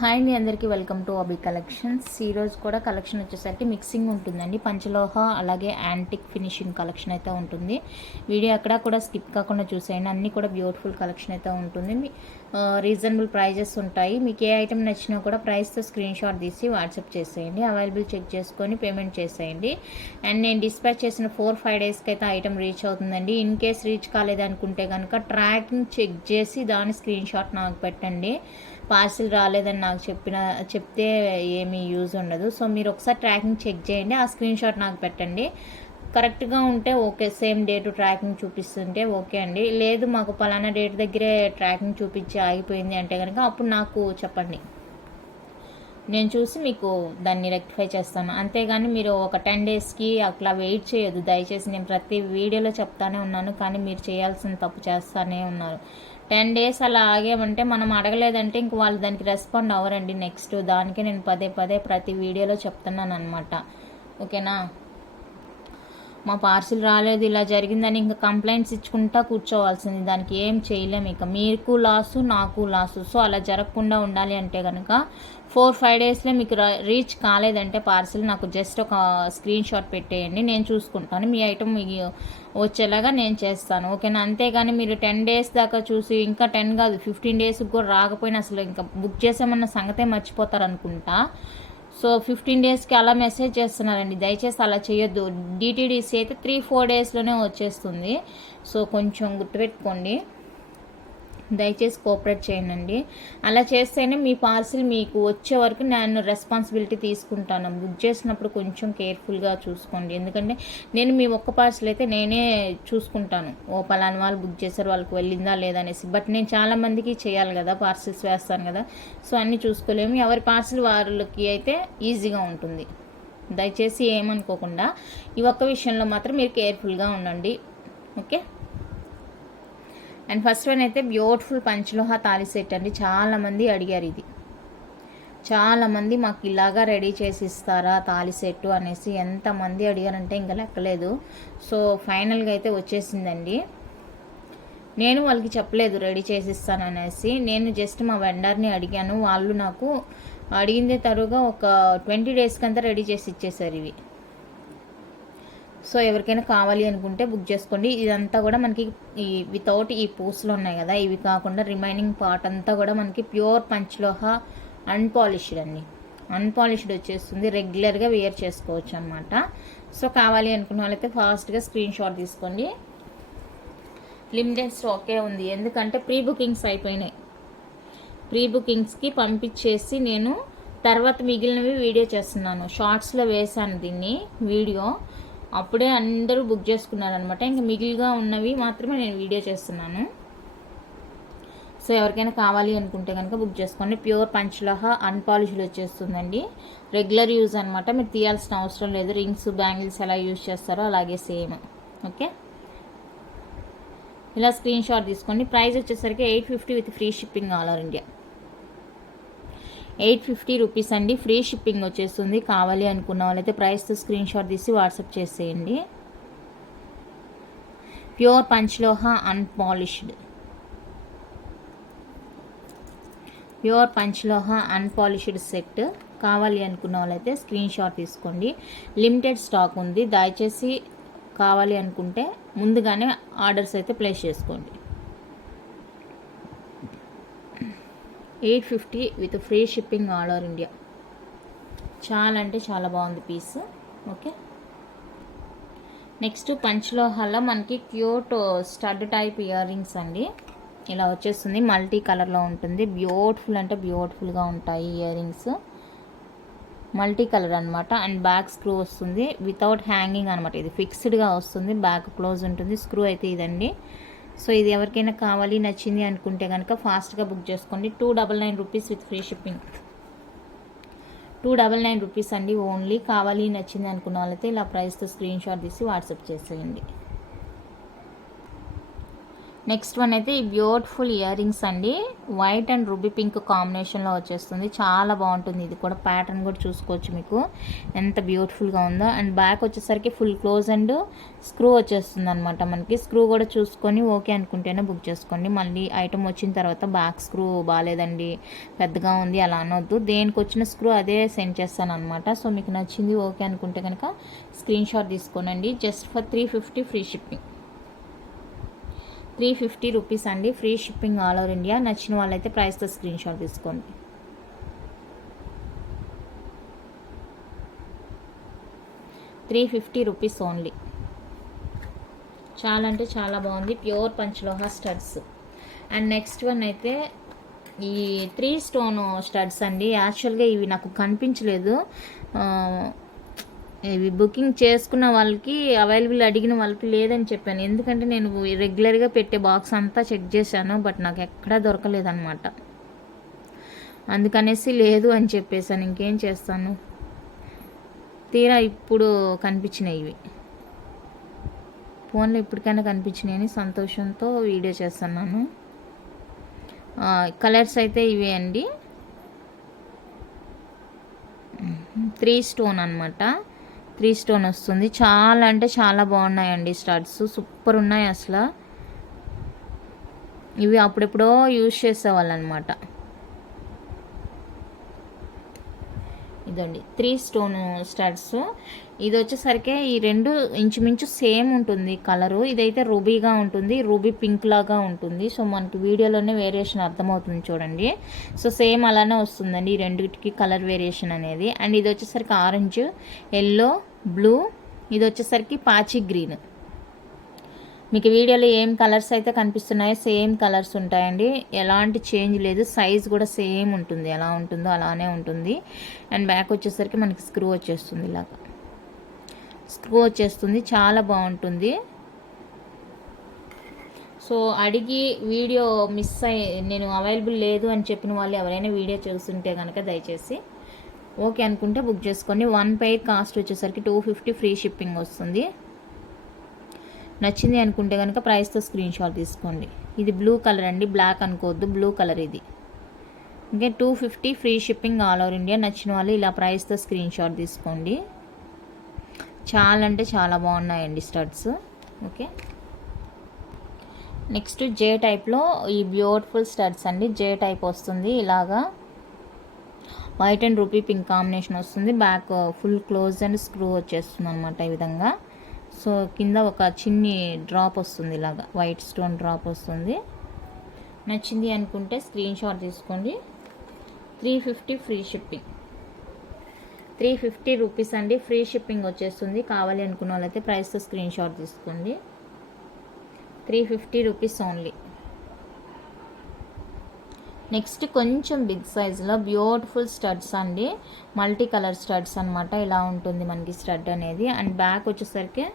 Hi అండి అందరికీ welcome to అబీ collections. ఈరోజు కూడా కలెక్షన్ వచ్చేసరికి మిక్సింగ్ ఉంటుందండి. పంచలోహ అలాగే యాంటిక్ ఫినిషింగ్ కలెక్షన్ అయితే ఉంటుంది. వీడియో అక్కడ కూడా స్కిప్ కాకుండా చూసేయండి. అన్నీ కూడా బ్యూటిఫుల్ కలెక్షన్ అయితే ఉంటుంది. రీజనబుల్ ప్రైజెస్ ఉంటాయి. మీకు ఏ ఐటెం నచ్చినా కూడా ప్రైస్తో స్క్రీన్ షాట్ తీసి వాట్సాప్ చేసేయండి. అవైలబుల్ చెక్ చేసుకొని పేమెంట్ చేసేయండి. అండ్ నేను డిస్పాచ్ చేసిన ఫోర్ ఫైవ్ డేస్కి అయితే ఐటెం రీచ్ అవుతుందండి. ఇన్ కేస్ రీచ్ కాలేదనుకుంటే కనుక ట్రాకింగ్ చెక్ చేసి దాని స్క్రీన్ షాట్ నాకు పెట్టండి. పార్సిల్ రాలేదని నాకు చెప్పిన చెప్తే ఏమీ యూజ్ ఉండదు. సో మీరు ఒకసారి ట్రాకింగ్ చెక్ చేయండి. ఆ స్క్రీన్ షాట్ నాకు పెట్టండి. కరెక్ట్గా ఉంటే ఓకే సేమ్ డేట్ ట్రాకింగ్ చూపిస్తుంటే ఓకే అండి. లేదు మాకు పలానా డేట్ దగ్గరే ట్రాకింగ్ చూపించి ఆగిపోయింది అంటే కనుక అప్పుడు నాకు చెప్పండి. నేను చూసి మీకు దాన్ని రెక్టిఫై చేస్తాను. అంతేగాని మీరు ఒక టెన్ డేస్కి అట్లా వెయిట్ చేయొద్దు. దయచేసి నేను ప్రతి వీడియోలో చెప్తానే ఉన్నాను కానీ మీరు చేయాల్సిన తప్పు చేస్తానే ఉన్నారు. టెన్ డేస్ అలా ఆగామంటే మనం అడగలేదంటే ఇంక వాళ్ళు దానికి రెస్పాండ్ అవ్వరండి నెక్స్ట్ దానికే నేను పదే పదే ప్రతి వీడియోలో చెప్తున్నాను అనమాట ఓకేనా? మా పార్సిల్ రాలేదు ఇలా జరిగిందని ఇంకా కంప్లైంట్స్ ఇచ్చుకుంటా కూర్చోవాల్సింది. దానికి ఏం చేయలేము ఇక. మీకు లాసు నాకు లాసు సో అలా జరగకుండా ఉండాలి అంటే కనుక ఫోర్ ఫైవ్ డేస్లో మీకు రీచ్ కాలేదంటే పార్సిల్ నాకు జస్ట్ ఒక స్క్రీన్ షాట్ పెట్టేయండి నేను చూసుకుంటాను. మీ ఐటమ్ వచ్చేలాగా నేను చేస్తాను. ఓకేనా? అంతేగాని మీరు టెన్ డేస్ దాకా చూసి ఇంకా టెన్ కాదు ఫిఫ్టీన్ డేస్కి కూడా రాకపోయినా అసలు ఇంకా బుక్ చేసామన్న సంగతే మర్చిపోతారు అనుకుంటా సో ఫిఫ్టీన్ డేస్కి అలా మెసేజ్ చేస్తున్నారండి. దయచేసి అలా చేయొద్దు. డిటీడీసీ అయితే త్రీ ఫోర్ డేస్లోనే వచ్చేస్తుంది. సో కొంచెం గుర్తుపెట్టుకోండి. దయచేసి కోఆపరేట్ చేయండి. అలా చేస్తేనే మీ పార్సిల్ మీకు వచ్చే వరకు నేను రెస్పాన్సిబిలిటీ తీసుకుంటాను. బుక్ చేసినప్పుడు కొంచెం కేర్ఫుల్గా చూసుకోండి. ఎందుకంటే నేను మీ ఒక్క పార్సిల్ అయితే నేనే చూసుకుంటాను. ఓ పలానా వాళ్ళు బుక్ చేశారు వాళ్ళకి వెళ్ళిందా లేదా అనేసి. బట్ నేను చాలామందికి చేయాలి కదా పార్సిల్స్ వేస్తాను కదా. సో అన్నీ చూసుకోలేము. ఎవరి పార్సిల్ వాళ్ళకి అయితే ఈజీగా ఉంటుంది. దయచేసి ఏమనుకోకుండా ఈ ఒక్క విషయంలో మాత్రం మీరు కేర్ఫుల్గా ఉండండి. ఓకే? అండ్ ఫస్ట్ వన్ అయితే బ్యూటిఫుల్ పంచలోహ తాలి సెట్ అండి. చాలామంది అడిగారు ఇది. చాలామంది మాకు ఇలాగా రెడీ చేసి ఇస్తారా తాలి సెట్టు అనేసి ఎంతమంది అడిగారంటే ఇంకా లెక్కలేదు. సో ఫైనల్గా అయితే వచ్చేసిందండి. నేను వాళ్ళకి చెప్పలేదు రెడీ చేసి ఇస్తాను అనేసి. నేను జస్ట్ మా వెండర్ని అడిగాను. వాళ్ళు నాకు అడిగిందే తరుగా ఒక ట్వంటీ డేస్కి అంతా రెడీ చేసి ఇచ్చేసారు ఇవి. సో ఎవరికైనా కావాలి అనుకుంటే బుక్ చేసుకోండి. ఇదంతా కూడా మనకి ఈ వితౌట్ ఈ పూసలు ఉన్నాయి కదా ఇవి కాకుండా రిమైనింగ్ పార్ట్ అంతా కూడా మనకి ప్యూర్ పంచలోహ అన్పాలిష్డ్ అండి. అన్పాలిష్డ్ వచ్చేస్తుంది. రెగ్యులర్గా వేర్ చేసుకోవచ్చు అనమాట సో కావాలి అనుకున్న వాళ్ళైతే ఫాస్ట్గా స్క్రీన్ షాట్ తీసుకోండి. లిమిటెడ్ స్టాకే ఉంది. ఎందుకంటే ప్రీ బుకింగ్స్ అయిపోయినాయి. ప్రీ బుకింగ్స్కి పంపించేసి నేను తర్వాత మిగిలినవి వీడియో చేస్తున్నాను. షార్ట్స్లో వేశాను దీన్ని వీడియో. అప్పుడే అందరూ బుక్ చేసుకున్నారనమాట ఇంకా మిగిలిగా ఉన్నవి మాత్రమే నేను వీడియో చేస్తున్నాను. సో ఎవరికైనా కావాలి అనుకుంటే కనుక బుక్ చేసుకోండి. ప్యూర్ పంచలహ అన్పాలిష్డ్ వచ్చేస్తుందండి. రెగ్యులర్ యూజ్ అనమాట మీరు తీయాల్సిన అవసరం లేదు. రింగ్స్ బ్యాంగిల్స్ ఎలా యూజ్ చేస్తారో అలాగే సేమ్. ఓకే? ఇలా స్క్రీన్ షాట్ తీసుకోండి. ప్రైస్ వచ్చేసరికి eight fifty with free shipping all over India. Eight fifty rupees అండి. ఫ్రీ షిప్పింగ్ వచ్చేస్తుంది. కావాలి అనుకున్న వాళ్ళైతే ప్రైస్తో స్క్రీన్ షాట్ తీసి వాట్సాప్ చేసేయండి. Pure panchaloha unpolished pure panchaloha unpolished set కావాలి అనుకున్న వాళ్ళైతే స్క్రీన్ షాట్ తీసుకోండి. లిమిటెడ్ స్టాక్ ఉంది. దయచేసి కావాలి అనుకుంటే ముందుగానే ఆర్డర్స్ అయితే ప్లేస్ చేసుకోండి. Eight fifty with free shipping all over India. చాలా అంటే చాలా బాగుంది పీస్. ఓకే. నెక్స్ట్ పంచలోహాల్లో మనకి cute stud type ear rings అండి. ఇలా వచ్చేస్తుంది. మల్టీ కలర్లో ఉంటుంది. బ్యూటిఫుల్ అంటే బ్యూటిఫుల్గా ఉంటాయి ఇయర్ రింగ్స్ మల్టీ కలర్ అనమాట అండ్ బ్యాక్ స్క్రూ వస్తుంది. వితౌట్ హ్యాంగింగ్ అనమాట ఇది ఫిక్స్డ్గా వస్తుంది. బ్యాక్ క్లోజ్ ఉంటుంది. స్క్రూ అయితే ఇదండి. సో ఇది ఎవరికైనా కావాలి నచ్చింది అనుకుంటే కనుక ఫాస్ట్గా బుక్ చేసుకోండి. Two double nine rupees with free shipping. Two double nine rupees అండి ఓన్లీ. కావాలి నచ్చింది అనుకున్న వాళ్ళైతే ఇలా ప్రైస్తో స్క్రీన్ షాట్ తీసి వాట్సాప్ చేసేయండి. నెక్స్ట్ వన్ అయితే ఈ బ్యూటిఫుల్ ఇయర్ రింగ్స్ అండి వైట్ అండ్ రూబీ పింక్ కాంబినేషన్లో వచ్చేస్తుంది. చాలా బాగుంటుంది. ఇది కూడా ప్యాటర్న్ కూడా చూసుకోవచ్చు మీకు. ఎంత బ్యూటిఫుల్గా ఉందో. అండ్ బ్యాక్ వచ్చేసరికి ఫుల్ క్లోజ్ అండ్ స్క్రూ వచ్చేస్తుంది అనమాట మనకి. స్క్రూ కూడా చూసుకొని ఓకే అనుకుంటేనే బుక్ చేసుకోండి. మళ్ళీ ఐటమ్ వచ్చిన తర్వాత బ్యాక్ స్క్రూ బాగాలేదండి. పెద్దగా ఉంది. అలా అనొద్దు. దేనికి వచ్చిన స్క్రూ అదే సెండ్ చేస్తాను అనమాట సో మీకు నచ్చింది ఓకే అనుకుంటే కనుక screen shot తీసుకోనండి. Just for three fifty free shipping three fifty rupees అండి. Free shipping all over India. నచ్చిన వాళ్ళైతే ప్రైస్తో స్క్రీన్ షాట్ తీసుకోండి. త్రీ ఫిఫ్టీ రూపీస్ ఓన్లీ చాలా అంటే చాలా బాగుంది. Pure panchaloha studs and next one అయితే ఈ త్రీ స్టోన్ స్టడ్స్ అండి. యాక్చువల్గా ఇవి నాకు కనిపించలేదు. ఇవి బుకింగ్ చేసుకున్న వాళ్ళకి అవైలబుల్ అడిగిన వాళ్ళకి లేదని చెప్పాను. ఎందుకంటే నేను రెగ్యులర్గా పెట్టే బాక్స్ అంతా చెక్ చేశాను బట్ నాకు ఎక్కడా దొరకలేదన్నమాట. అందుకనేసి లేదు అని చెప్పేసాను ఇంకేం చేస్తాను? తీరా ఇప్పుడు కనిపించినాయి ఇవి. ఫోన్లో ఇప్పటికైనా కనిపించినాయని సంతోషంతో వీడియో చేస్తున్నాను. కలర్స్ అయితే ఇవే అండి. త్రీ స్టోన్ అనమాట త్రీ స్టోన్ వస్తుంది. చాలా అంటే చాలా బాగున్నాయండి స్టడ్స్. సూపర్ ఉన్నాయి అసలు. ఇవి అప్పుడెప్పుడో యూజ్ చేసేవాళ్ళు అనమాట ఇదండి. Three stone studs. ఇది వచ్చేసరికి ఈ రెండు ఇంచుమించు సేమ్ ఉంటుంది కలరు. ఇదైతే రూబీగా ఉంటుంది. రూబీ పింక్ లాగా ఉంటుంది. సో మనకి వీడియోలోనే వేరియేషన్ అర్థమవుతుంది చూడండి. సో సేమ్ అలానే వస్తుందండి ఈ రెండింటికి కలర్ వేరియేషన్ అనేది. అండ్ ఇది వచ్చేసరికి ఆరెంజ్ ఎల్లో బ్లూ. ఇది వచ్చేసరికి పాచి గ్రీన్. మీకు వీడియోలో ఏం కలర్స్ అయితే కనిపిస్తున్నాయో సేమ్ కలర్స్ ఉంటాయండి. ఎలాంటి చేంజ్ లేదు. సైజ్ కూడా సేమ్ ఉంటుంది. ఎలా ఉంటుందో అలానే ఉంటుంది. అండ్ బ్యాక్ వచ్చేసరికి మనకి స్క్రూ వచ్చేస్తుంది ఇలాగ. స్క్రూ వచ్చేస్తుంది. చాలా బాగుంటుంది. సో అడిగి వీడియో మిస్ అయ్యి నేను అవైలబుల్ లేదు అని చెప్పిన వాళ్ళు ఎవరైనా వీడియో చూస్తుంటే కనుక దయచేసి ఓకే అనుకుంటే బుక్ చేసుకోండి. వన్ పై కాస్ట్ వచ్చేసరికి టూ ఫిఫ్టీ ఫ్రీ షిప్పింగ్ వస్తుంది. నచ్చింది అనుకుంటే కనుక ప్రైస్తో స్క్రీన్ షాట్ తీసుకోండి. ఇది బ్లూ కలర్ అండి. బ్లాక్ అనుకోవద్దు. బ్లూ కలర్ ఇది. ఇంకా two fifty free shipping all over India. నచ్చిన వాళ్ళు ఇలా ప్రైస్తో స్క్రీన్ షాట్ తీసుకోండి. చాలా అంటే చాలా బాగున్నాయండి స్టడ్స్. ఓకే. నెక్స్ట్ జే టైప్లో ఈ బ్యూటిఫుల్ స్టడ్స్ అండి. జే టైప్ వస్తుంది ఇలాగా. White and ruby pink combination వస్తుంది. Back full close and screw వచ్చేస్తుంది అనమాట ఈ విధంగా. సో కింద ఒక చిన్ని డ్రాప్ వస్తుంది ఇలాగా. వైట్ స్టోన్ డ్రాప్ వస్తుంది. నచ్చింది అనుకుంటే స్క్రీన్ షాట్ తీసుకోండి. Three fifty free shipping three fifty rupees అండి. ఫ్రీ షిప్పింగ్ వచ్చేస్తుంది. కావాలి అనుకున్న వాళ్ళైతే ప్రైస్తో స్క్రీన్ షాట్ తీసుకోండి. Three fifty rupees only next కొంచెం బిగ్ సైజులో బ్యూటిఫుల్ స్టడ్స్ అండి. మల్టీ కలర్ స్టడ్స్ అనమాట ఇలా ఉంటుంది మనకి స్టడ్ అనేది. అండ్ బ్యాక్ వచ్చేసరికి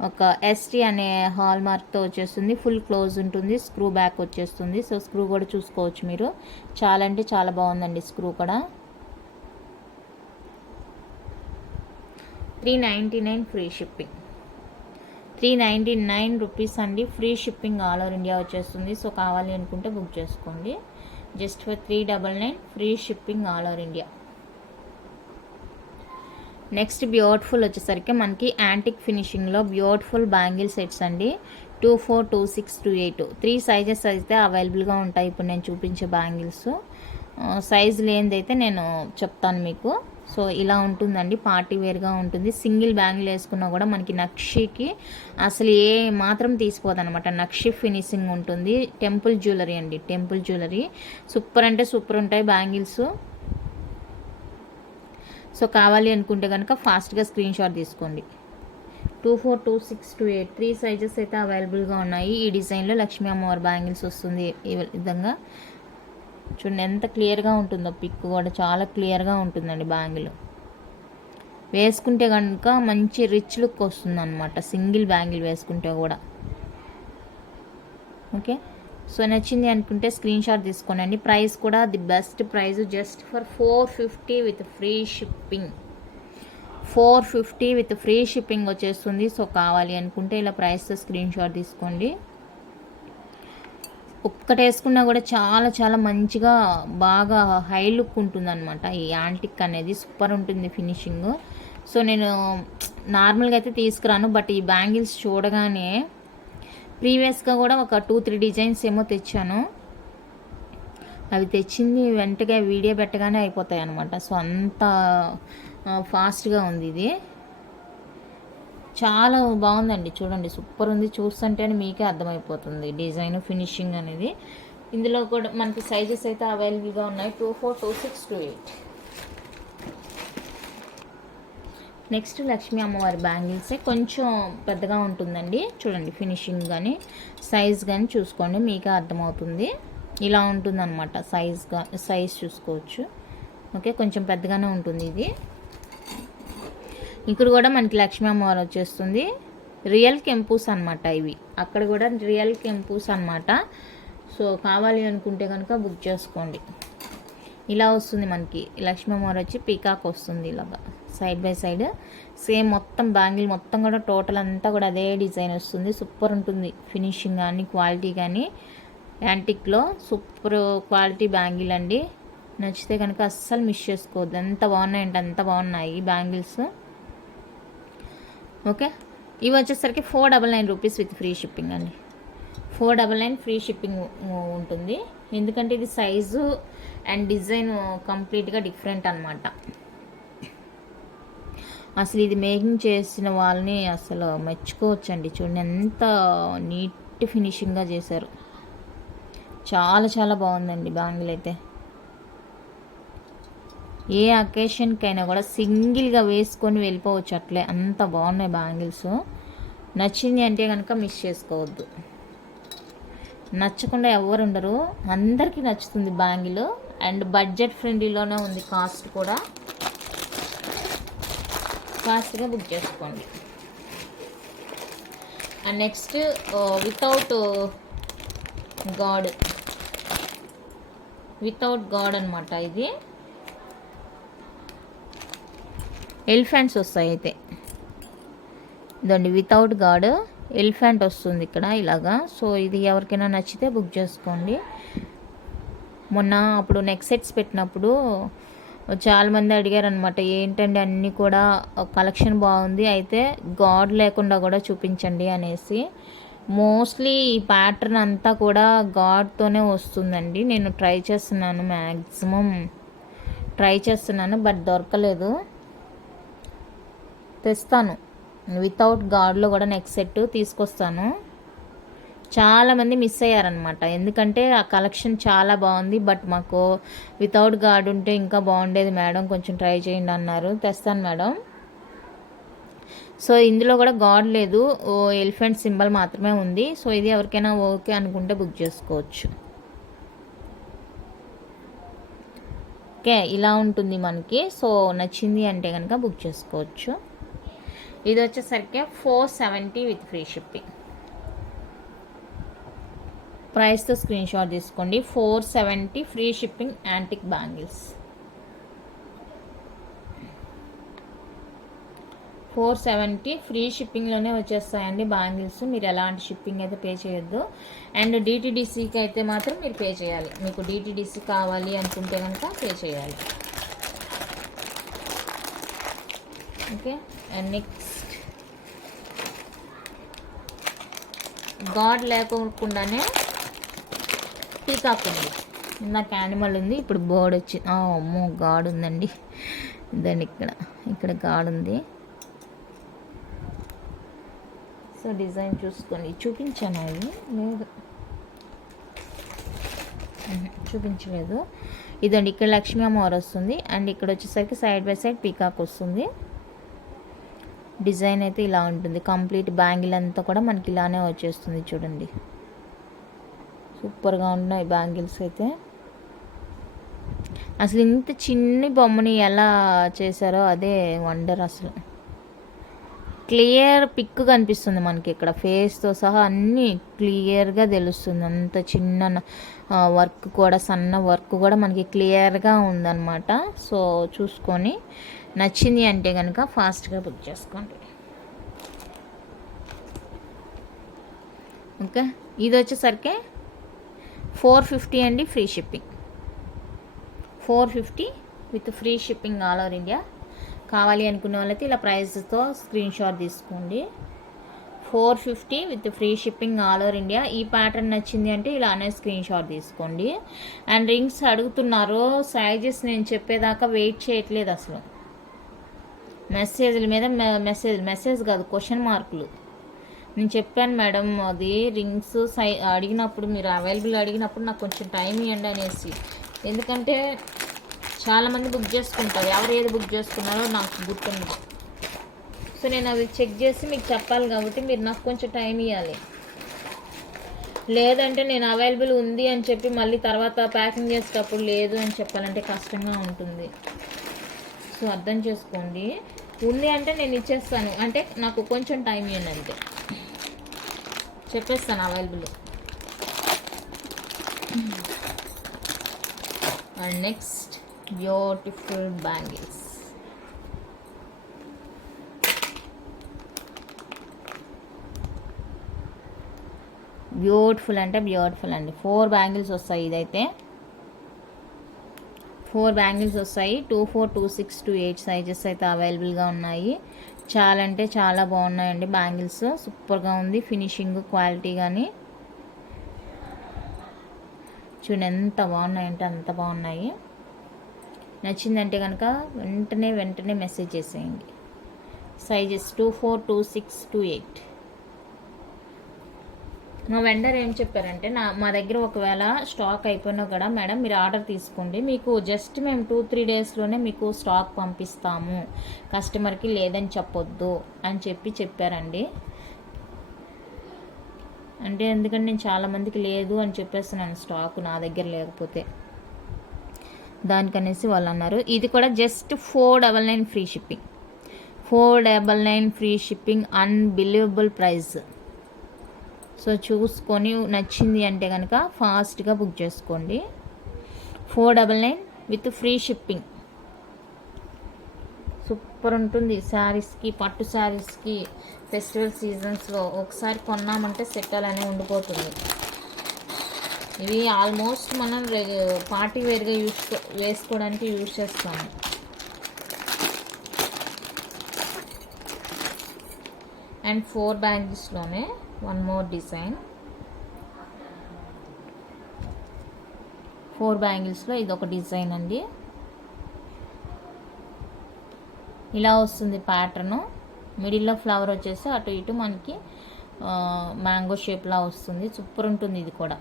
ఒక ఎస్టీ అనే హాల్ మార్క్తో వచ్చేస్తుంది. ఫుల్ క్లోజ్ ఉంటుంది. స్క్రూ బ్యాక్ వచ్చేస్తుంది. సో స్క్రూ కూడా చూసుకోవచ్చు మీరు. చాలా అంటే చాలా బాగుందండి స్క్రూ కూడా. Three ninety nine free shipping three ninety nine rupees అండి. Free shipping all over India వచ్చేస్తుంది. సో కావాలి అనుకుంటే బుక్ చేసుకోండి. Just for three double nine free shipping all over India next beautiful వచ్చేసరికి మనకి యాంటిక్ ఫినిషింగ్లో బ్యూటిఫుల్ బ్యాంగిల్ సెట్స్ అండి. Two four two six two eight. Three sizes అయితే అవైలబుల్గా ఉంటాయి. ఇప్పుడు నేను చూపించే బ్యాంగిల్స్. సైజ్ లేనిదైతే నేను చెప్తాను మీకు. సో ఇలా ఉంటుందండి. పార్టీ వేర్గా ఉంటుంది. సింగిల్ బ్యాంగిల్ వేసుకున్నా కూడా మనకి నక్షికి అసలు ఏ మాత్రం తీసిపోదన్నమాట నక్షి ఫినిషింగ్ ఉంటుంది. టెంపుల్ జ్యువెలరీ అండి. Temple jewellery. సూపర్ అంటే సూపర్ ఉంటాయి బ్యాంగిల్స్. సో కావాలి అనుకుంటే కనుక ఫాస్ట్గా స్క్రీన్ షాట్ తీసుకోండి. Two four two six two eight three sizes అయితే అవైలబుల్గా ఉన్నాయి. ఈ డిజైన్లో లక్ష్మీ అమ్మవారి బ్యాంగిల్స్ వస్తుంది. ఈ విధంగా చూడండి ఎంత క్లియర్గా ఉంటుందో పిక్ కూడా. చాలా క్లియర్గా ఉంటుందండి బ్యాంగిల్. వేసుకుంటే కనుక మంచి రిచ్ లుక్ వస్తుంది అనమాట సింగిల్ బ్యాంగిల్ వేసుకుంటే కూడా. ఓకే? సో నచ్చింది అనుకుంటే స్క్రీన్ షాట్ తీసుకోనండి. ప్రైస్ కూడా the best price just for four fifty with free shipping four fifty with free shipping వచ్చేస్తుంది. సో కావాలి అనుకుంటే ఇలా ప్రైస్తో స్క్రీన్ షాట్ తీసుకోండి. ఒక్కటి వేసుకున్నా కూడా చాలా చాలా మంచిగా బాగా హై లుక్ ఉంటుంది అనమాట ఈ యాంటిక్ అనేది సూపర్ ఉంటుంది ఫినిషింగ్ సో నేను నార్మల్గా అయితే తీసుకురాను బట్ ఈ బ్యాంగిల్స్ చూడగానే ప్రీవియస్గా కూడా ఒక టూ త్రీ డిజైన్స్ ఏమో తెచ్చాను. అవి తెచ్చింది వెంటనే వీడియో పెట్టగానే అయిపోతాయి అనమాట సో అంత ఫాస్ట్గా ఉంది ఇది. చాలా బాగుందండి. చూడండి సూపర్ ఉంది. చూస్తుంటేనే మీకే అర్థమైపోతుంది డిజైన్ ఫినిషింగ్ అనేది. ఇందులో కూడా మనకి సైజెస్ అయితే అవైలబుల్గా ఉన్నాయి. Two four two six two eight. Next Lakshmi అమ్మవారి బ్యాంగిల్సే కొంచెం పెద్దగా ఉంటుందండి. చూడండి ఫినిషింగ్ కానీ సైజ్ కానీ చూసుకోండి మీకే అర్థమవుతుంది. ఇలా ఉంటుందన్నమాట సైజ్గా సైజ్ చూసుకోవచ్చు. ఓకే కొంచెం పెద్దగానే ఉంటుంది ఇది. ఇక్కడ కూడా మనకి లక్ష్మీ అమ్మవారు వచ్చేస్తుంది. రియల్ కెంపూస్ అనమాట ఇవి. అక్కడ కూడా రియల్ కెంపూస్ అనమాట సో కావాలి అనుకుంటే కనుక బుక్ చేసుకోండి. ఇలా వస్తుంది మనకి లక్ష్మీ అమ్మవారు వచ్చి పీకాక్ వస్తుంది ఇలాగా. Side by side. సేమ్ మొత్తం బ్యాంగిల్ మొత్తం కూడా టోటల్ అంతా కూడా అదే డిజైన్ వస్తుంది. సూపర్ ఉంటుంది ఫినిషింగ్ కానీ క్వాలిటీ కానీ. యాంటిక్లో సూపర్ క్వాలిటీ బ్యాంగిల్ అండి. నచ్చితే కనుక అస్సలు మిస్ చేసుకోవద్దు. ఎంత బాగున్నాయంటే అంత బాగున్నాయి బ్యాంగిల్స్. ఓకే? ఇవి వచ్చేసరికి four double nine rupees with free shipping అండి. Four double nine free shipping ఉంటుంది. ఎందుకంటే ఇది సైజు అండ్ డిజైన్ కంప్లీట్గా డిఫరెంట్ అనమాట అసలు ఇది మేకింగ్ చేసిన వాళ్ళని అసలు మెచ్చుకోవచ్చండి. చూడండి ఎంత నీట్ ఫినిషింగ్గా చేశారు. చాలా చాలా బాగుందండి బ్యాంగిల్ అయితే. ఏ అకేషన్కైనా కూడా సింగిల్గా వేసుకొని వెళ్ళిపోవచ్చు అట్లే. అంత బాగున్నాయి బ్యాంగిల్స్. నచ్చింది అంటే కనుక మిస్ చేసుకోవద్దు. నచ్చకుండా ఎవరు ఉండరు. అందరికీ నచ్చుతుంది బ్యాంగిల్. అండ్ బడ్జెట్ ఫ్రెండ్లీలోనే ఉంది కాస్ట్ కూడా. ఫాస్ట్గా బుక్ చేసుకోండి. And next without god. Without god అనమాట ఇది. ఎలిఫెంట్స్ వస్తాయి అయితే. ఇదండి వితౌట్ గాడ్ ఎలిఫెంట్ వస్తుంది ఇక్కడ ఇలాగా. సో ఇది ఎవరికైనా నచ్చితే బుక్ చేసుకోండి. మొన్న అప్పుడు నెక్ సెట్స్ పెట్టినప్పుడు చాలామంది అడిగారు అనమాట ఏంటండి అన్నీ కూడా కలెక్షన్ బాగుంది అయితే గాడ్ లేకుండా కూడా చూపించండి అనేసి. మోస్ట్లీ ఈ ప్యాటర్న్ అంతా కూడా గాడ్తోనే వస్తుందండి. నేను ట్రై చేస్తున్నాను మ్యాక్సిమం ట్రై చేస్తున్నాను బట్ దొరకలేదు. తెస్తాను. వితౌట్ గాడ్లో కూడా నెక్స్ట్ సెట్ తీసుకొస్తాను. చాలామంది మిస్ అయ్యారనమాట ఎందుకంటే ఆ కలెక్షన్ చాలా బాగుంది బట్ మాకు వితౌట్ గార్డ్ ఉంటే ఇంకా బాగుండేది మేడం కొంచెం ట్రై చేయండి అన్నారు. తెస్తాను మేడం. సో ఇందులో కూడా గాడ్ లేదు ఓ ఎలిఫెంట్ సింబల్ మాత్రమే ఉంది. సో ఇది ఎవరికైనా ఓకే అనుకుంటే బుక్ చేసుకోవచ్చు. ఓకే ఇలా ఉంటుంది మనకి. సో నచ్చింది అంటే కనుక బుక్ చేసుకోవచ్చు. ఇది వచ్చేసరికి four seventy with free shipping ప్రైస్తో స్క్రీన్ షాట్ తీసుకోండి. Four seventy free shipping antique bangles. Four seventy free షిప్పింగ్లోనే వచ్చేస్తాయండి బ్యాంగిల్స్. మీరు ఎలాంటి షిప్పింగ్ అయితే పే చేయొద్దు. అండ్ డిటీడీసీకి అయితే మాత్రం మీరు పే చేయాలి. మీకు డిటీడీసీ కావాలి అనుకుంటే కనుక పే చేయాలి. ఓకే? And next. గాడ్ లేకుండానే పీకాక్ ఉంది నాకు యానిమల్ ఉంది ఇప్పుడు బర్డ్ వచ్చి అమ్మో గాడ్ ఉందండి. దాన్ని ఇక్కడ. ఇక్కడ గాడ్ ఉంది. సో డిజైన్ చూసుకొని చూపించాను అవి లేదు. చూపించలేదు. ఇదండి ఇక్కడ లక్ష్మీ అమ్మవారు వస్తుంది. అండ్ ఇక్కడ వచ్చేసరికి సైడ్ బై సైడ్ పీకాక్ వస్తుంది. డిజైన్ అయితే ఇలా ఉంటుంది. కంప్లీట్ బ్యాంగిల్ అంతా కూడా మనకి ఇలానే వచ్చేస్తుంది చూడండి. సూపర్గా ఉన్నాయి బ్యాంగిల్స్ అయితే. అసలు ఇంత చిన్ని బొమ్మని ఎలా చేశారో అదే వండర్ అసలు. క్లియర్ పిక్ కనిపిస్తుంది మనకి ఇక్కడ. ఫేస్తో సహా అన్నీ క్లియర్గా తెలుస్తుంది. అంత చిన్న వర్క్ కూడా సన్న వర్క్ కూడా మనకి క్లియర్గా ఉందన్నమాట. సో చూసుకొని నచ్చింది అంటే కనుక ఫాస్ట్గా బుక్ చేసుకోండి. ఓకే? ఇది వచ్చేసరికి ఫోర్ ఫిఫ్టీ అండి free shipping. Four fifty with free shipping all over India. కావాలి అనుకునే వాళ్ళైతే ఇలా ప్రైస్తో స్క్రీన్ షాట్ తీసుకోండి. Four fifty with free shipping all over India. ఈ ప్యాటర్న్ నచ్చింది అంటే ఇలానే స్క్రీన్ షాట్ తీసుకోండి. అండ్ రింగ్స్ అడుగుతున్నారు. సైజెస్ నేను చెప్పేదాకా వెయిట్ చేయట్లేదు అసలు. మెసేజ్ల మీద మెసేజ్ మెసేజ్ కాదు క్వశ్చన్ మార్కులు. నేను చెప్పాను మేడం అది రింగ్స్ సై అడిగినప్పుడు మీరు అవైలబుల్ అడిగినప్పుడు నాకు కొంచెం టైం ఇవ్వండి అనేసి. ఎందుకంటే చాలామంది బుక్ చేసుకుంటారు. ఎవరు ఏది బుక్ చేసుకున్నారో నాకు గుర్తుంది సో నేను అవి చెక్ చేసి మీకు చెప్పాలి కాబట్టి మీరు నాకు కొంచెం టైం ఇవ్వాలి లేదంటే నేను అవైలబుల్ ఉంది అని చెప్పి మళ్ళీ తర్వాత ప్యాకింగ్ చేసేటప్పుడు లేదు అని చెప్పాలంటే కష్టంగా ఉంటుంది. సో అర్థం చేసుకోండి. ఉంది అంటే నేను ఇచ్చేస్తాను. అంటే నాకు కొంచెం టైం ఇవ్వండి అంతే. చెప్పేస్తాను available and next beautiful bangles beautiful అంటే బ్యూటిఫుల్ అండి. ఫోర్ బ్యాంగిల్స్ వస్తాయి ఇదైతే. ఫోర్ బ్యాంగిల్స్ వస్తాయి. Two four two six two eight sizes అయితే అవైలబుల్గా ఉన్నాయి. చాలా అంటే చాలా బాగున్నాయండి బ్యాంగిల్స్. సూపర్గా ఉంది. ఫినిషింగ్ క్వాలిటీ కానీ చూడండి ఎంత బాగున్నాయంటే అంత బాగున్నాయి. నచ్చిందంటే కనుక వెంటనే వెంటనే మెసేజ్ చేసేయండి. Sizes two four two six two eight. మా వెండర్ ఏం చెప్పారంటే నా మా దగ్గర ఒకవేళ స్టాక్ అయిపోయినా కూడా మేడం మీరు ఆర్డర్ తీసుకోండి. మీకు జస్ట్ మేము టూ త్రీ డేస్లోనే మీకు స్టాక్ పంపిస్తాము. కస్టమర్కి లేదని చెప్పొద్దు అని చెప్పి చెప్పారండి. అంటే ఎందుకంటే నేను చాలామందికి లేదు అని చెప్పేస్తున్నాను స్టాక్ నా దగ్గర లేకపోతే. దానికనేసి వాళ్ళు అన్నారు. ఇది కూడా just four double nine free shipping four double nine free shipping unbelievable price so చూసుకొని నచ్చింది అంటే కనుక ఫాస్ట్గా బుక్ చేసుకోండి. Four double nine with free shipping. Super ఉంటుంది శారీస్కి పట్టు శారీస్కి. ఫెస్టివల్ సీజన్స్లో ఒకసారి కొన్నామంటే సెట్ అనే ఉండిపోతుంది. ఇవి ఆల్మోస్ట్ మనం పార్టీ వేర్గా యూస్ వేసుకోవడానికి యూజ్ చేస్తాము. అండ్ ఫోర్ బ్యాంగిల్స్లోనే వన్ మోర్ డిజైన్ ఫోర్ బ్యాంగిల్స్లో ఇది ఒక డిజైన్ అండి. ఇలా వస్తుంది ప్యాటర్ను మిడిల్లో ఫ్లవర్ వచ్చేసి అటు ఇటు మనకి మ్యాంగో షేప్లా వస్తుంది. సూపర్ ఉంటుంది ఇది కూడా.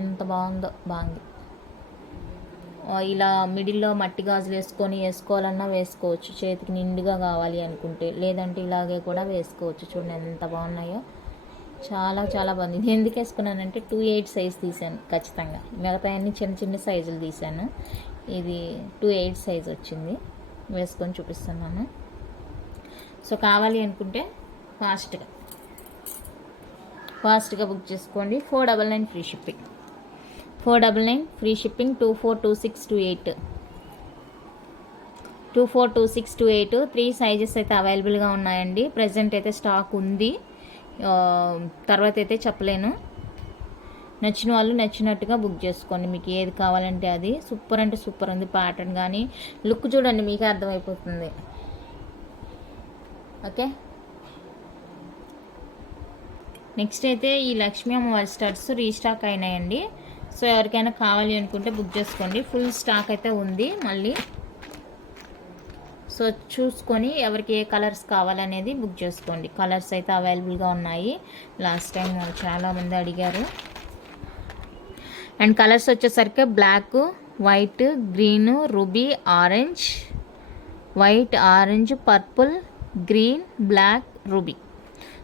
ఎంత బాగుందో బాగుంది. ఇలా మిడిల్లో మట్టి గాజులు వేసుకొని వేసుకోవాలన్నా వేసుకోవచ్చు. చేతికి నిండుగా కావాలి అనుకుంటే. లేదంటే ఇలాగే కూడా వేసుకోవచ్చు. చూడండి ఎంత బాగున్నాయో. చాలా చాలా బాగుంది. ఇది ఎందుకు వేసుకున్నానంటే టూ ఎయిట్ సైజ్ తీసాను ఖచ్చితంగా. మిగతా అన్ని చిన్న చిన్న సైజులు తీశాను. ఇది టూ ఎయిట్ సైజ్ వచ్చింది. వేసుకొని చూపిస్తున్నాను. సో కావాలి అనుకుంటే ఫాస్ట్గా. ఫాస్ట్గా బుక్ చేసుకోండి. Four double nine free shipping. Four double nine free shipping two four two six two eight two four two six two eight three sizes అయితే అవైలబుల్గా ఉన్నాయండి. ప్రజెంట్ అయితే స్టాక్ ఉంది. తర్వాత అయితే చెప్పలేను. నచ్చిన వాళ్ళు నచ్చినట్టుగా బుక్ చేసుకోండి. మీకు ఏది కావాలంటే అది. సూపర్ అంటే సూపర్ ఉంది ప్యాటర్న్ కానీ. లుక్ చూడండి మీకే అర్థమైపోతుంది. ఓకే? నెక్స్ట్ అయితే ఈ లక్ష్మీ అమ్మవారి స్టడ్స్ రీస్టాక్ అయినాయండి. సో ఎవరికైనా కావాలి అనుకుంటే బుక్ చేసుకోండి. ఫుల్ స్టాక్ అయితే ఉంది మళ్ళీ. సో చూసుకొని ఎవరికి ఏ కలర్స్ కావాలనేది బుక్ చేసుకోండి. కలర్స్ అయితే అవైలబుల్గా ఉన్నాయి. లాస్ట్ టైం చాలామంది అడిగారు. అండ్ కలర్స్ వచ్చేసరికి black white green ruby orange white orange purple green black ruby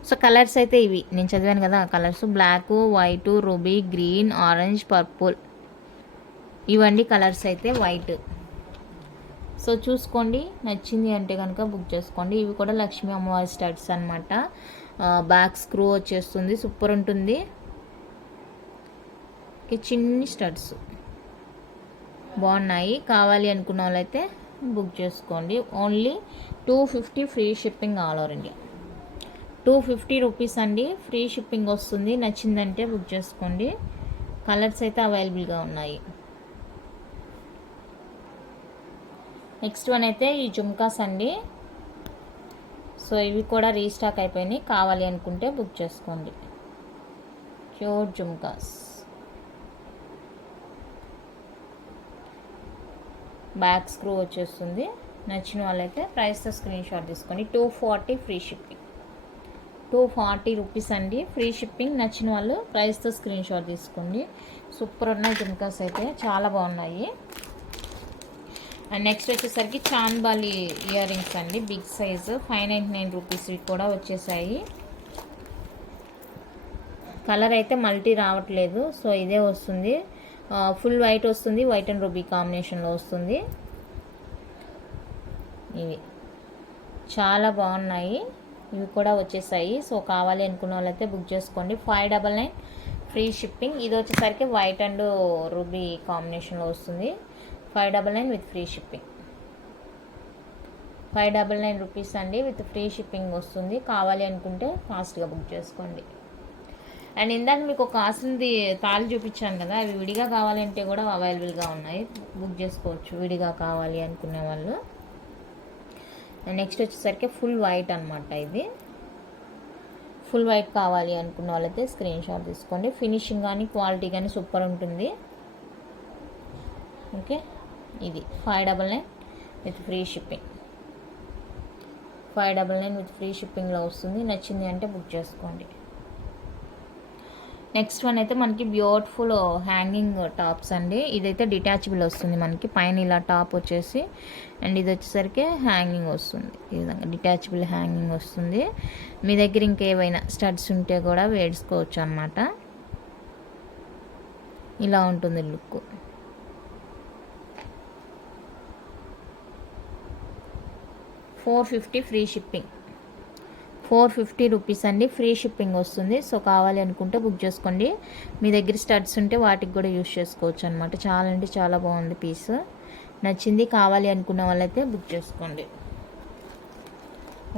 so colours అయితే ఇవి. నేను చదివాను కదా colours. Black white ruby green orange purple. ఇవండి కలర్స్ అయితే వైట్. సో చూసుకోండి. నచ్చింది అంటే కనుక బుక్ చేసుకోండి. ఇవి కూడా లక్ష్మీ అమ్మవారి స్టడ్స్ అనమాట బ్యాక్ స్క్రూ వచ్చేస్తుంది. సూపర్ ఉంటుంది. చిన్ని స్టడ్స్. బాగున్నాయి. కావాలి అనుకున్న వాళ్ళైతే బుక్ చేసుకోండి. Only two fifty free shipping all over India. Two fifty rupees అండి. ఫ్రీ షిప్పింగ్ వస్తుంది. నచ్చిందంటే బుక్ చేసుకోండి. కలర్స్ అయితే అవైలబుల్గా ఉన్నాయి. నెక్స్ట్ వన్ అయితే ఈ జుమ్కాస్ అండి. సో ఇవి కూడా రీస్టాక్ అయిపోయినాయి. కావాలి అనుకుంటే బుక్ చేసుకోండి. క్యూర్ జుమ్కాస్. బ్యాక్ స్క్రూ వచ్చేస్తుంది. నచ్చిన వాళ్ళైతే ప్రైస్తో స్క్రీన్ షాట్ తీసుకోండి. Two forty free shipping. Two forty rupees అండి. Free shipping. నచ్చిన వాళ్ళు ప్రైస్తో స్క్రీన్ షాట్ తీసుకోండి. సూపర్ ఉన్నాయి జుమ్కాస్ అయితే. చాలా బాగున్నాయి. అండ్ నెక్స్ట్ వచ్చేసరికి చాన్బాలి ఇయర్ రింగ్స్ అండి. Big size five ninety nine రూపీస్వి కూడా వచ్చేసాయి. కలర్ అయితే మల్టీ రావట్లేదు. సో ఇదే వస్తుంది. ఫుల్ వైట్ వస్తుంది. వైట్ అండ్ రూబీ కాంబినేషన్లో వస్తుంది. ఇవి. చాలా బాగున్నాయి. ఇవి కూడా వచ్చేసాయి. సో కావాలి అనుకున్న వాళ్ళైతే బుక్ చేసుకోండి. Five double nine free shipping ఇది వచ్చేసరికి వైట్ అండ్ రూబీ కాంబినేషన్లో వస్తుంది. Five double nine with free shipping five double nine rupees అండి విత్ ఫ్రీ షిప్పింగ్ వస్తుంది. కావాలి అనుకుంటే ఫాస్ట్గా బుక్ చేసుకోండి. అండ్ ఇందాక మీకు ఒక కాసింది తాళి చూపించాను కదా అవి విడిగా కావాలంటే కూడా అవైలబుల్గా ఉన్నాయి. బుక్ చేసుకోవచ్చు విడిగా కావాలి అనుకునే వాళ్ళు. నెక్స్ట్ వచ్చేసరికి ఫుల్ వైట్ అనమాట ఇది. ఫుల్ వైట్ కావాలి అనుకున్న వాళ్ళైతే స్క్రీన్ షాట్ తీసుకోండి. ఫినిషింగ్ కానీ క్వాలిటీ కానీ సూపర్ ఉంటుంది. ఓకే ఇది five double nine with free shipping. Five double nine with free షిప్పింగ్లో వస్తుంది. నచ్చింది అంటే బుక్ చేసుకోండి. నెక్స్ట్ వన్ అయితే మనకి బ్యూటిఫుల్ హ్యాంగింగ్ టాప్స్ అండి. ఇదైతే డిటాచబుల్ వస్తుంది మనకి. పైన ఇలా టాప్ వచ్చేసి అండ్ ఇది వచ్చేసరికి హ్యాంగింగ్ వస్తుంది. ఈ విధంగా డిటాచబుల్ హ్యాంగింగ్ వస్తుంది. మీ దగ్గర ఇంకేవైనా స్టడ్స్ ఉంటే కూడా వేసుకోవచ్చు అనమాట ఇలా ఉంటుంది look four fifty free shipping four fifty rupees అండి. ఫ్రీ షిప్పింగ్ వస్తుంది. సో కావాలి అనుకుంటే బుక్ చేసుకోండి. మీ దగ్గర స్టడ్స్ ఉంటే వాటికి కూడా యూస్ చేసుకోవచ్చు అనమాట చాలా అంటే చాలా బాగుంది పీస్. నచ్చింది కావాలి అనుకున్న వాళ్ళైతే బుక్ చేసుకోండి.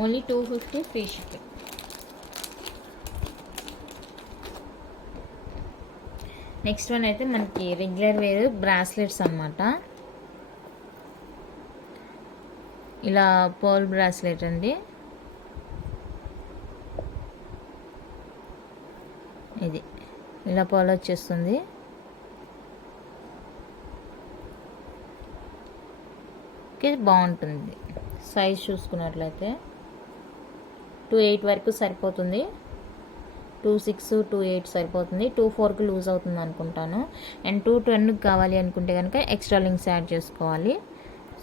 Only two fifty free shipping. Next one అయితే మనకి రెగ్యులర్ వేర్ బ్రాస్లెట్స్ అనమాట ఇలా పోల్ బ్రాస్లెట్ అండి. ఇది. ఇలా పాలు వచ్చేస్తుంది బాగుంటుంది. సైజ్ చూసుకున్నట్లయితే టూ ఎయిట్ వరకు సరిపోతుంది. టూ సిక్స్ టూ ఎయిట్ సరిపోతుంది. టూ ఫోర్కి లూజ్ అవుతుంది అనుకుంటాను. అండ్ టూ టెన్కి కావాలి అనుకుంటే కనుక ఎక్స్ట్రా లింక్స్ యాడ్ చేసుకోవాలి.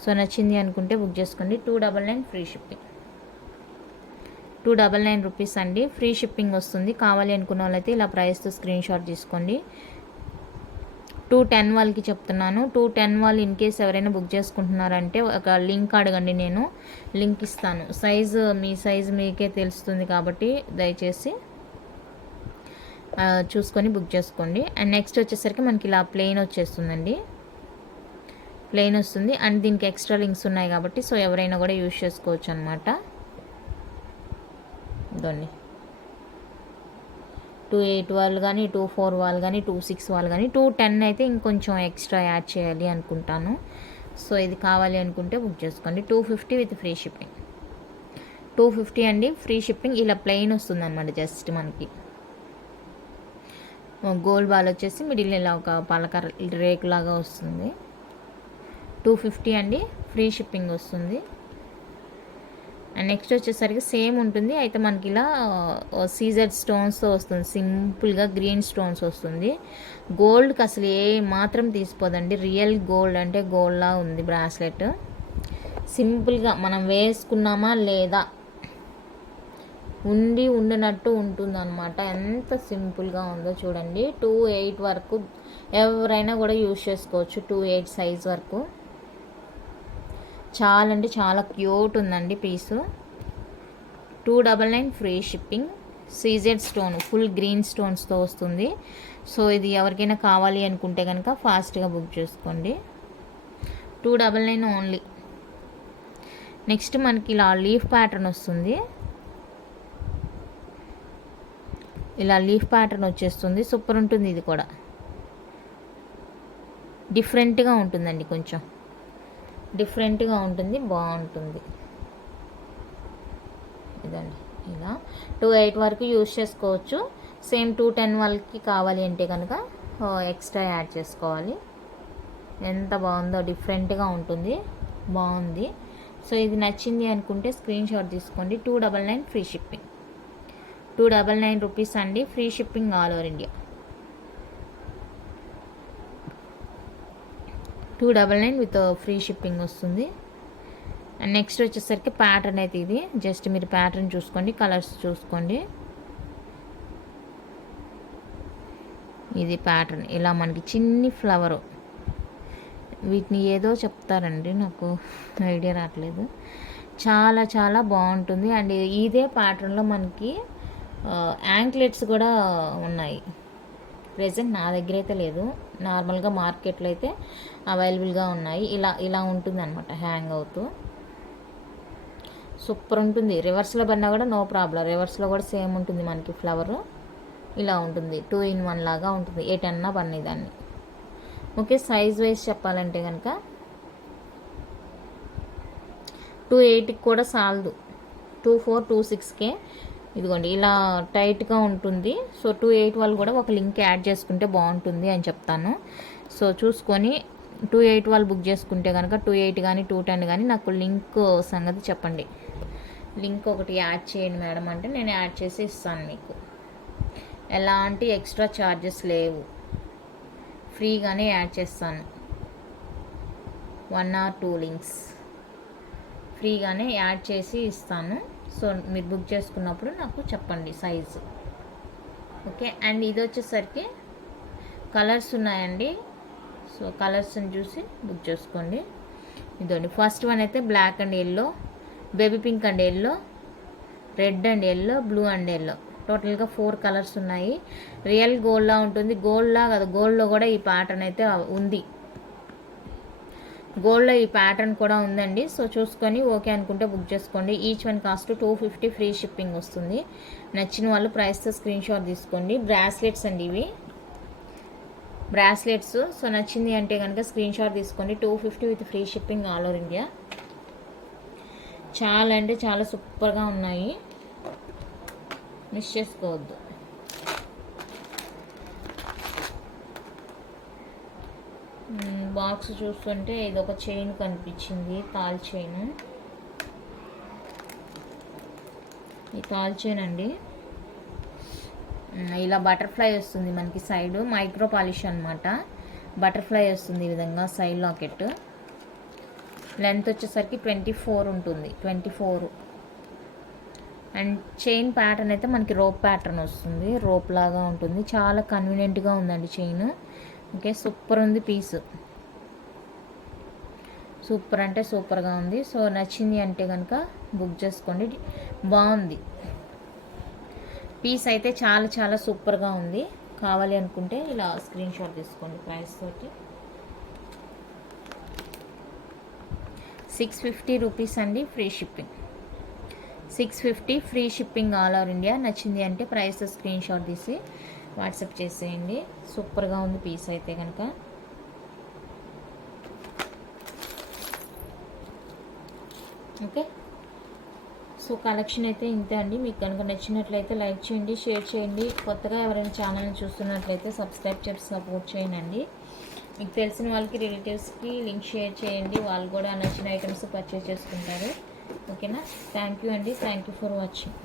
సో నచ్చింది అనుకుంటే బుక్ చేసుకోండి. Two double nine free shipping two double nine rupees అండి. ఫ్రీ షిప్పింగ్ వస్తుంది. కావాలి అనుకున్న వాళ్ళైతే ఇలా ప్రైస్తో స్క్రీన్ షాట్ తీసుకోండి. టూ టెన్ వాళ్ళకి చెప్తున్నాను. టూ టెన్ వాళ్ళు ఇన్ కేస్ ఎవరైనా బుక్ చేసుకుంటున్నారంటే ఒక లింక్ అడగండి నేను. లింక్ ఇస్తాను. సైజు మీ సైజు మీకే తెలుస్తుంది కాబట్టి దయచేసి చూసుకొని బుక్ చేసుకోండి. అండ్ నెక్స్ట్ వచ్చేసరికి మనకి ఇలా ప్లెయిన్ వచ్చేస్తుందండి. ప్లెయిన్ వస్తుంది. అండ్ దీనికి ఎక్స్ట్రా లింక్స్ ఉన్నాయి కాబట్టి సో ఎవరైనా కూడా యూజ్ చేసుకోవచ్చు అనమాట ఇదండి. టూ ఎయిట్ వాళ్ళు కానీ టూ ఫోర్ వాళ్ళు కానీ టూ సిక్స్ వాళ్ళు కానీ టూ టెన్ అయితే ఇంకొంచెం ఎక్స్ట్రా యాడ్ చేయాలి అనుకుంటాను. సో ఇది కావాలి అనుకుంటే బుక్ చేసుకోండి. Two fifty with free shipping. Two fifty అండి ఫ్రీ షిప్పింగ్. ఇలా ప్లెయిన్ వస్తుంది అనమాట జస్ట్ మనకి. గోల్ బాల్ వచ్చేసి మిడిల్ ఇలా ఒక పలకర రేకు లాగా వస్తుంది. టూ ఫిఫ్టీ అండి ఫ్రీ షిప్పింగ్ వస్తుంది. అండ్ నెక్స్ట్ వచ్చేసరికి సేమ్ ఉంటుంది. అయితే మనకి ఇలా సీజర్ స్టోన్స్తో వస్తుంది. సింపుల్గా గ్రీన్ స్టోన్స్ వస్తుంది. గోల్డ్కి అసలు ఏ మాత్రం తీసిపోదండి. రియల్ గోల్డ్ అంటే గోల్డ్లా ఉంది బ్రాస్లెట్. సింపుల్గా మనం వేసుకున్నామా లేదా? ఉండి ఉండినట్టు ఉంటుందన్నమాట. ఎంత సింపుల్గా ఉందో చూడండి. టూ ఎయిట్ వరకు ఎవరైనా కూడా యూజ్ చేసుకోవచ్చు. టూ ఎయిట్ సైజ్ వరకు. చాలా అంటే చాలా క్యూట్ ఉందండి piece. Two double nine free shipping. CZ stone full green స్టోన్స్తో వస్తుంది. సో ఇది ఎవరికైనా కావాలి అనుకుంటే కనుక ఫాస్ట్గా బుక్ చేసుకోండి. Two double nine only. Next మనకి ఇలా లీఫ్ ప్యాటర్న్ వస్తుంది. ఇలా లీఫ్ ప్యాటర్న్ వచ్చేస్తుంది. సూపర్ ఉంటుంది ఇది కూడా. డిఫరెంట్గా ఉంటుందండి కొంచెం. డిఫరెంట్గా ఉంటుంది బాగుంటుంది. ఇదండి. ఇలా టూ ఎయిట్ వరకు యూజ్ చేసుకోవచ్చు. సేమ్ టూ టెన్ వాళ్ళకి కావాలి అంటే కనుక ఎక్స్ట్రా యాడ్ చేసుకోవాలి. ఎంత బాగుందో డిఫరెంట్గా ఉంటుంది. బాగుంది. సో ఇది నచ్చింది అనుకుంటే స్క్రీన్ షాట్ తీసుకోండి. Two double nine free shipping. Two double nine rupees అండి. Free shipping all over India. Two double nine with free shipping వస్తుంది. అండ్ నెక్స్ట్ వచ్చేసరికి ప్యాటర్న్ అయితే ఇది. జస్ట్ మీరు ప్యాటర్న్ చూసుకోండి కలర్స్ చూసుకోండి. ఇది ప్యాటర్న్ ఇలా మనకి చిన్ని ఫ్లవరు వీటిని ఏదో చెప్తారండి నాకు ఐడియా రావట్లేదు. చాలా చాలా బాగుంటుంది. అండ్ ఇదే ప్యాటర్న్లో మనకి యాంక్లెట్స్ కూడా ఉన్నాయి. ప్రెసెంట్ నా దగ్గర అయితే లేదు. నార్మల్గా మార్కెట్లో అయితే అవైలబుల్గా ఉన్నాయి. ఇలా ఇలా ఉంటుంది అనమాట హ్యాంగ్ అవుతూ. సూపర్ ఉంటుంది. రివర్స్లో పడినా కూడా నో ప్రాబ్లం. రివర్స్లో కూడా సేమ్ ఉంటుంది మనకి ఫ్లవర్. ఇలా ఉంటుంది. టూ ఇన్ వన్ లాగా ఉంటుంది. ఎయిట్ అన్నా పడినాయి దాన్ని ఓకే సైజ్ వైజ్ చెప్పాలంటే కనుక టూ ఎయిట్కి కూడా సాలదు. టూ ఫోర్ టూ సిక్స్కే ఇదిగోండి ఇలా టైట్గా ఉంటుంది. సో టూ ఎయిట్ వాళ్ళు కూడా ఒక లింక్ యాడ్ చేసుకుంటే బాగుంటుంది అని చెప్తాను. సో చూసుకొని టూ ఎయిట్ వాళ్ళు బుక్ చేసుకుంటే కనుక టూ ఎయిట్ కానీ టూ టెన్ కానీ నాకు లింక్ సంగతి చెప్పండి. లింక్ ఒకటి యాడ్ చేయండి మేడం అంటే నేను యాడ్ చేసి ఇస్తాను మీకు. ఎలాంటి ఎక్స్ట్రా ఛార్జెస్ లేవు. ఫ్రీగానే యాడ్ చేస్తాను. One or two links. ఫ్రీగానే యాడ్ చేసి ఇస్తాను. సో మీరు బుక్ చేసుకున్నప్పుడు నాకు చెప్పండి సైజు. ఓకే అండ్ ఇది వచ్చేసరికి కలర్స్ ఉన్నాయండి. సో కలర్స్ని చూసి బుక్ చేసుకోండి. ఇదండి ఫస్ట్ వన్ అయితే black and yellow baby pink and yellow red and yellow blue and yellow. టోటల్గా ఫోర్ కలర్స్ ఉన్నాయి. రియల్ గోల్డ్లా ఉంటుంది. గోల్డ్లా కాదు గోల్డ్లో కూడా ఈ ప్యాటర్న్ అయితే ఉంది. గోల్డ్లో ఈ ప్యాటర్న్ కూడా ఉందండి. సో చూసుకొని ఓకే అనుకుంటే బుక్ చేసుకోండి. Each one cost two fifty free shipping వస్తుంది. నచ్చిన వాళ్ళు ప్రైస్తో స్క్రీన్ షాట్ తీసుకోండి. బ్రాస్లెట్స్ అండి ఇవి. బ్రాస్లెట్స్. సో నచ్చింది అంటే కనుక స్క్రీన్ షాట్ తీసుకోండి. Two fifty with free shipping all over India. చాలా అంటే చాలా సూపర్గా ఉన్నాయి. మిస్ చేసుకోవద్దు. బాక్స్ చూస్తుంటే ఇది ఒక చైన్ కనిపించింది తాల్ చైన్. ఈ తాల్ చైన్ అండి. ఇలా బటర్ఫ్లై వస్తుంది మనకి సైడ్ మైక్రో పాలిష్ అనమాట బటర్ఫ్లై వస్తుంది ఈ విధంగా సైడ్ లాకెట్. లెంత్ వచ్చేసరికి ట్వంటీ ఫోర్ ఉంటుంది twenty four. And chain pattern అయితే మనకి రోప్ ప్యాటర్న్ వస్తుంది రోప్ లాగా ఉంటుంది. చాలా కన్వీనియంట్గా ఉందండి చైన్. ఓకే సూపర్ ఉంది పీస్. సూపర్ అంటే సూపర్గా ఉంది. సో నచ్చింది అంటే కనుక బుక్ చేసుకోండి. బాగుంది. పీస్ అయితే చాలా చాలా సూపర్గా ఉంది. కావాలి అనుకుంటే ఇలా స్క్రీన్ షాట్ తీసుకోండి ప్రైస్ తోటి. సిక్స్ ఫిఫ్టీ రూపీస్ అండి free shipping. Six fifty free shipping all over India. నచ్చింది అంటే ప్రైస్ స్క్రీన్ షాట్ తీసి వాట్సాప్ చేసేయండి. సూపర్గా ఉంది పీస్ అయితే కనుక ఓకే? సో కలెక్షన్ అయితే ఇంతే అండి. మీకు కనుక నచ్చినట్లయితే లైక్ చేయండి షేర్ చేయండి. కొత్తగా ఎవరైనా ఛానల్ని చూస్తున్నట్లయితే సబ్స్క్రైబ్ చేసి సపోర్ట్ చేయండి. మీకు తెలిసిన వాళ్ళకి రిలేటివ్స్కి లింక్ షేర్ చేయండి. వాళ్ళు కూడా నచ్చిన ఐటమ్స్ పర్చేస్ చేసుకుంటారు. ఓకేనా? థ్యాంక్ యూ అండి. Thank you for watching.